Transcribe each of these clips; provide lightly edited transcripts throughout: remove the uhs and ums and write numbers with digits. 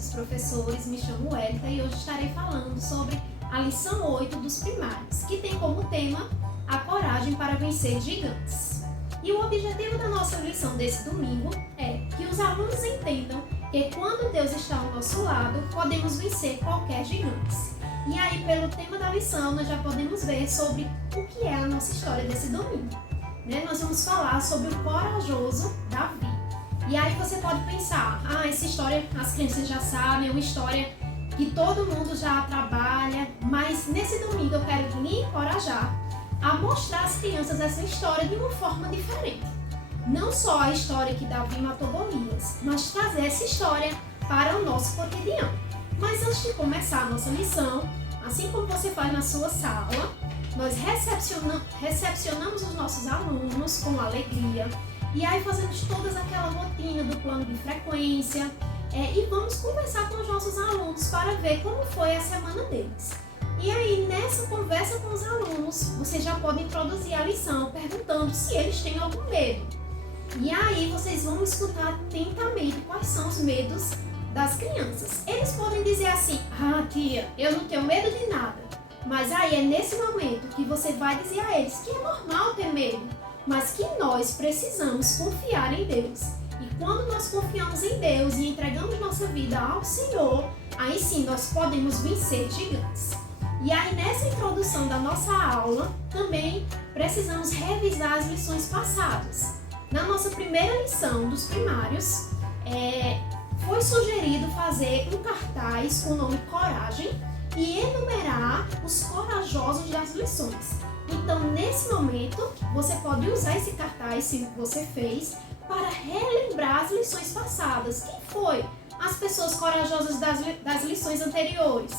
noite, professores. Me chamo Elita e hoje estarei falando sobre a lição 8 dos primários, que tem como tema a coragem para vencer gigantes. E o objetivo da nossa lição desse domingo é que os alunos entendam que quando Deus está ao nosso lado, podemos vencer qualquer gigante. E aí, pelo tema da lição, nós já podemos ver sobre o que é a nossa história desse domingo. Nós vamos falar sobre o corajoso Davi. E aí você pode pensar, essa história as crianças já sabem, é uma história que todo mundo já trabalha, mas nesse domingo eu quero lhe encorajar a mostrar às crianças essa história de uma forma diferente. Não só a história que Davi matou Golias, mas trazer essa história para o nosso cotidiano. Mas antes de começar a nossa lição, assim como você faz na sua sala, nós recepcionamos os nossos alunos com alegria e aí fazemos toda aquela rotina do plano de frequência e vamos conversar com os nossos alunos para ver como foi a semana deles. E aí, nessa conversa com os alunos, você já pode introduzir a lição perguntando se eles têm algum medo. E aí, vocês vão escutar atentamente quais são os medos das crianças. Eles podem dizer assim, tia, eu não tenho medo de nada. Mas aí é nesse momento que você vai dizer a eles que é normal ter medo, mas que nós precisamos confiar em Deus. E quando nós confiamos em Deus e entregamos nossa vida ao Senhor, aí sim nós podemos vencer gigantes. E aí nessa introdução da nossa aula, também precisamos revisar as lições passadas. Na nossa primeira lição dos primários, foi sugerido fazer um cartaz com o nome Coragem e enumerar os corajosos das lições. Então, nesse momento, você pode usar esse cartaz, se você fez, para relembrar as lições passadas. Quem foi as pessoas corajosas das lições anteriores?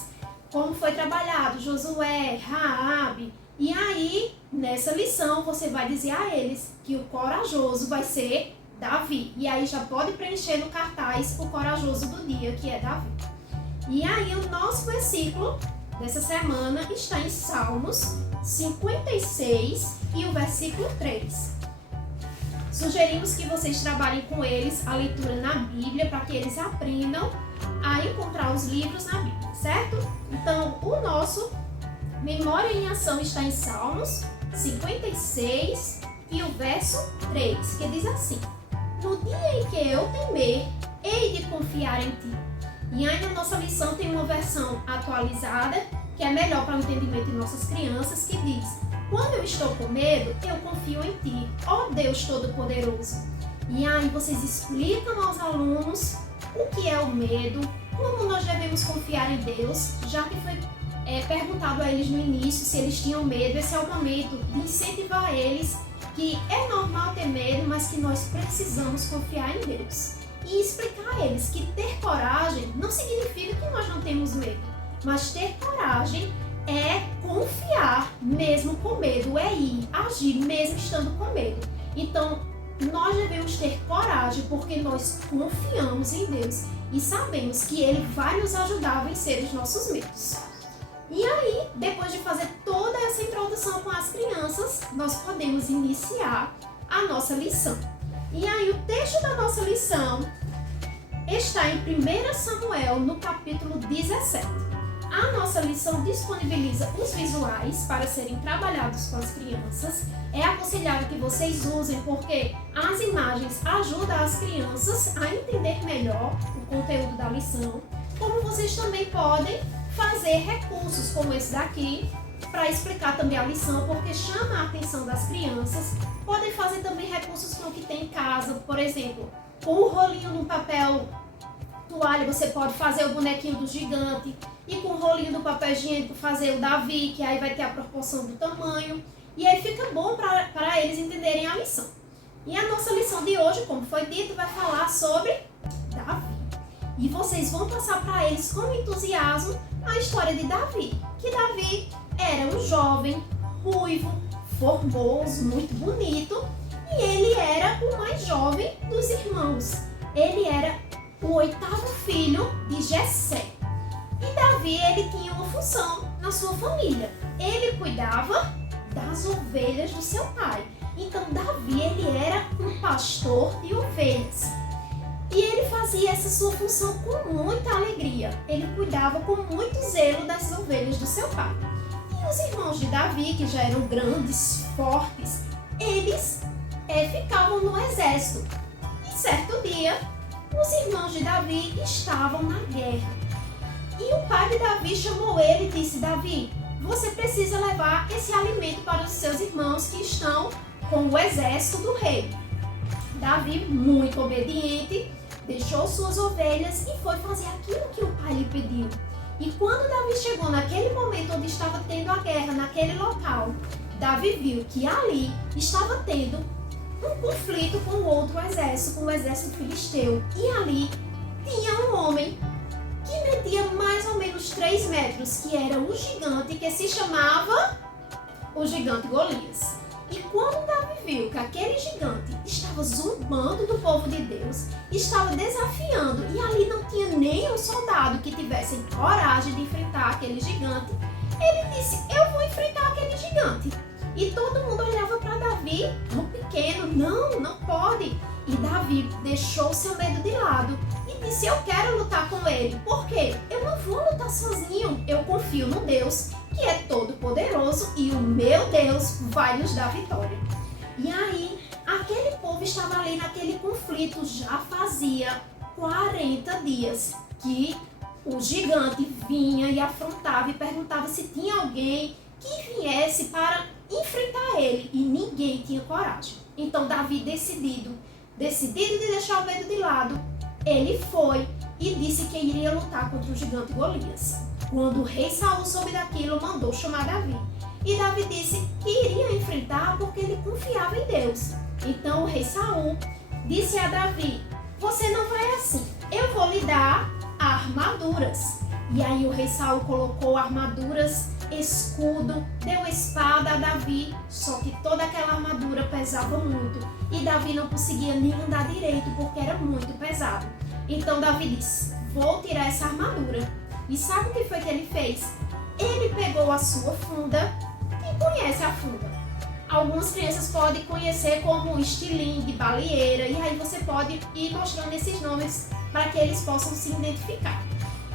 Como foi trabalhado Josué, Raabe. E aí, nessa lição, você vai dizer a eles que o corajoso vai ser Davi. E aí já pode preencher no cartaz o corajoso do dia, que é Davi. E aí o nosso versículo dessa semana está em Salmos 56 e o versículo 3. Sugerimos que vocês trabalhem com eles a leitura na Bíblia para que eles aprendam a encontrar os livros na Bíblia, certo? Então, o nosso Memória em Ação está em Salmos 56 e o verso 3, que diz assim: no dia em que eu temer, hei de confiar em ti. E aí na nossa lição tem uma versão atualizada, que é melhor para o entendimento de nossas crianças, que diz: quando eu estou com medo, eu confio em ti, ó Deus Todo-Poderoso. E aí vocês explicam aos alunos o que é o medo, como nós devemos confiar em Deus, já que foi perguntado a eles no início se eles tinham medo. Esse é o momento de incentivar eles que é normal ter medo, mas que nós precisamos confiar em Deus. E explicar a eles que ter coragem não significa que nós não temos medo, mas ter coragem é confiar mesmo com medo, é ir, agir mesmo estando com medo. Então, nós devemos ter coragem porque nós confiamos em Deus e sabemos que Ele vai nos ajudar a vencer os nossos medos. E aí, depois de fazer toda essa introdução com as crianças, nós podemos iniciar a nossa lição. E aí, o texto da nossa lição está em 1 Samuel, no capítulo 17. A nossa lição disponibiliza os visuais para serem trabalhados com as crianças. É aconselhável que vocês usem porque as imagens ajudam as crianças a entender melhor o conteúdo da lição. Como vocês também podem fazer recursos como esse daqui para explicar também a lição, porque chama a atenção das crianças. Podem fazer também recursos com o que tem em casa, por exemplo, com o rolinho no papel toalha você pode fazer o bonequinho do gigante e com o rolinho do papel higiênico fazer o Davi, que aí vai ter a proporção do tamanho. E aí fica bom para eles entenderem a lição. E a nossa lição de hoje, como foi dito, vai falar sobre Davi. E vocês vão passar para eles com entusiasmo a história de Davi. Que Davi era um jovem, ruivo, formoso, muito bonito. E ele era o mais jovem dos irmãos. Ele era o 8º filho de Jessé. E Davi, ele tinha uma função na sua família. Ele cuidava das ovelhas do seu pai. Então, Davi, ele era um pastor de ovelhas. E ele fazia essa sua função com muita alegria. Ele cuidava com muito zelo das ovelhas do seu pai. E os irmãos de Davi, que já eram grandes, fortes, eles ficavam no exército. E certo dia, os irmãos de Davi estavam na guerra. E o pai de Davi chamou ele e disse: Davi, você precisa levar esse alimento para os seus irmãos que estão com o exército do rei. Davi, muito obediente, deixou suas ovelhas e foi fazer aquilo que o pai lhe pediu. E quando Davi chegou naquele momento onde estava tendo a guerra, naquele local, Davi viu que ali estava tendo um conflito com o outro exército, com o exército filisteu. E ali tinha um homem que media mais ou menos 3 metros, que era o gigante que se chamava o gigante Golias. E quando Davi viu que aquele gigante estava zombando do povo de Deus, estava desafiando, e ali não tinha nenhum soldado que tivesse coragem de enfrentar aquele gigante, ele disse: eu vou enfrentar aquele gigante. E todo mundo olhava para Davi, o pequeno: não pode. E Davi deixou seu medo de lado e disse: eu quero lutar com ele. Por quê? Eu não vou lutar sozinho, eu confio no Deus que é todo poderoso e o meu Deus vai nos dar vitória. E aí, aquele povo estava ali naquele conflito, já fazia 40 dias que o gigante vinha e afrontava e perguntava se tinha alguém que viesse para enfrentar ele, e ninguém tinha coragem. Então Davi, decidido de deixar o medo de lado, ele foi e disse que iria lutar contra o gigante Golias. Quando o rei Saul soube daquilo, mandou chamar Davi. E Davi disse que iria enfrentar porque ele confiava em Deus. Então o rei Saul disse a Davi: você não vai assim, eu vou lhe dar armaduras. E aí o rei Saul colocou armaduras, escudo, deu espada a Davi, só que toda aquela armadura pesava muito e Davi não conseguia nem andar direito porque era muito pesado. Então Davi disse: vou tirar essa armadura. E sabe o que foi que ele fez? Ele pegou a sua funda. Quem conhece a funda? Algumas crianças podem conhecer como estilingue, baleeira, e aí você pode ir mostrando esses nomes para que eles possam se identificar.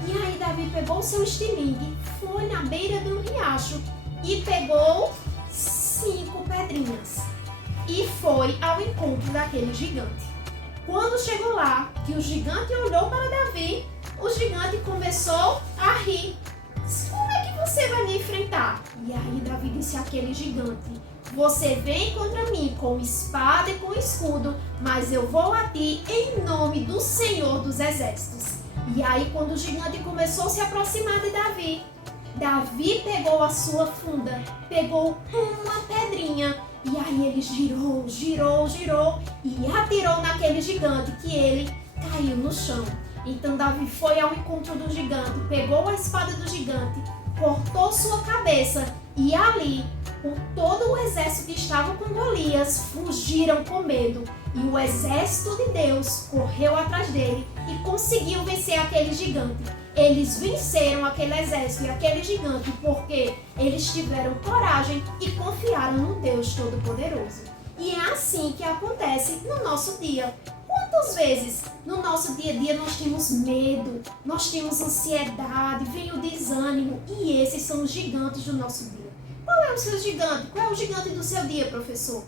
E aí Davi pegou o seu estilingue, foi na beira de um riacho e pegou 5 pedrinhas e foi ao encontro daquele gigante. Quando chegou lá, que o gigante olhou para Davi, o gigante começou a rir. Disse: como é que você vai me enfrentar? E aí Davi disse àquele gigante: você vem contra mim com espada e com escudo, mas eu vou a ti em nome do Senhor dos Exércitos. E aí quando o gigante começou a se aproximar de Davi, Davi pegou a sua funda, pegou uma pedrinha, e aí ele girou e atirou naquele gigante, que ele caiu no chão. Então Davi foi ao encontro do gigante, pegou a espada do gigante, cortou sua cabeça, e ali todo o exército que estava com Golias fugiram com medo. E o exército de Deus correu atrás dele e conseguiu vencer aquele gigante. Eles venceram aquele exército e aquele gigante porque eles tiveram coragem e confiaram no Deus Todo-Poderoso. E é assim que acontece no nosso dia. Quantas vezes no nosso dia a dia nós temos medo, nós temos ansiedade, vem o desânimo, e esses são os gigantes do nosso dia. Qual é o seu gigante? Qual é o gigante do seu dia, professor?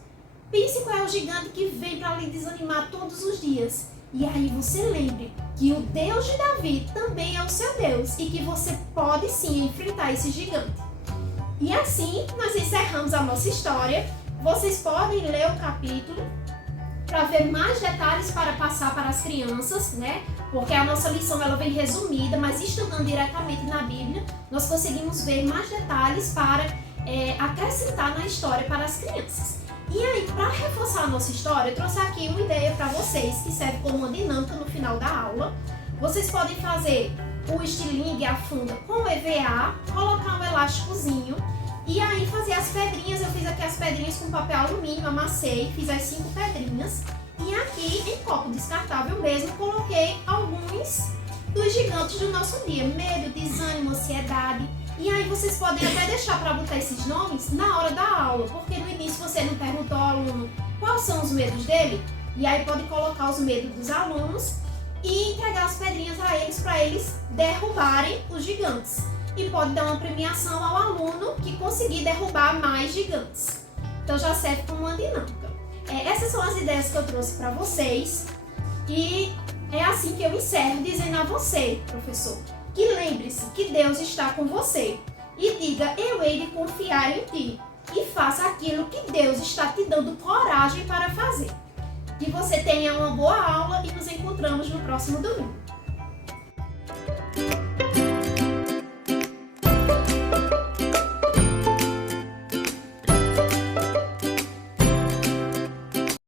Pense qual é o gigante que vem para lhe desanimar todos os dias. E aí você lembre que o Deus de Davi também é o seu Deus e que você pode sim enfrentar esse gigante. E assim nós encerramos a nossa história. Vocês podem ler o capítulo para ver mais detalhes para passar para as crianças, né? Porque a nossa lição ela vem resumida, mas estudando diretamente na Bíblia, nós conseguimos ver mais detalhes para acrescentar na história para as crianças. E aí, para reforçar a nossa história, eu trouxe aqui uma ideia para vocês, que serve como uma dinâmica no final da aula. Vocês podem fazer o estilingue, a funda, com EVA, colocar um elásticozinho, e aí fazer as pedrinhas. Eu fiz aqui as pedrinhas com papel alumínio, amassei, fiz as 5 pedrinhas. E aqui, em copo descartável mesmo, coloquei alguns dos gigantes do nosso dia. Medo, desânimo, ansiedade. E aí vocês podem até deixar para botar esses nomes na hora da aula, porque no início você não perguntou ao aluno quais são os medos dele, e aí pode colocar os medos dos alunos e entregar as pedrinhas a eles para eles derrubarem os gigantes. E pode dar uma premiação ao aluno que conseguir derrubar mais gigantes. Então já serve como uma dinâmica. Essas são as ideias que eu trouxe para vocês. E é assim que eu encerro dizendo a você, professor, que lembre-se que Deus está com você. E diga, eu hei de confiar em ti. E faça aquilo que Deus está te dando coragem para fazer. Que você tenha uma boa aula e nos encontramos no próximo domingo.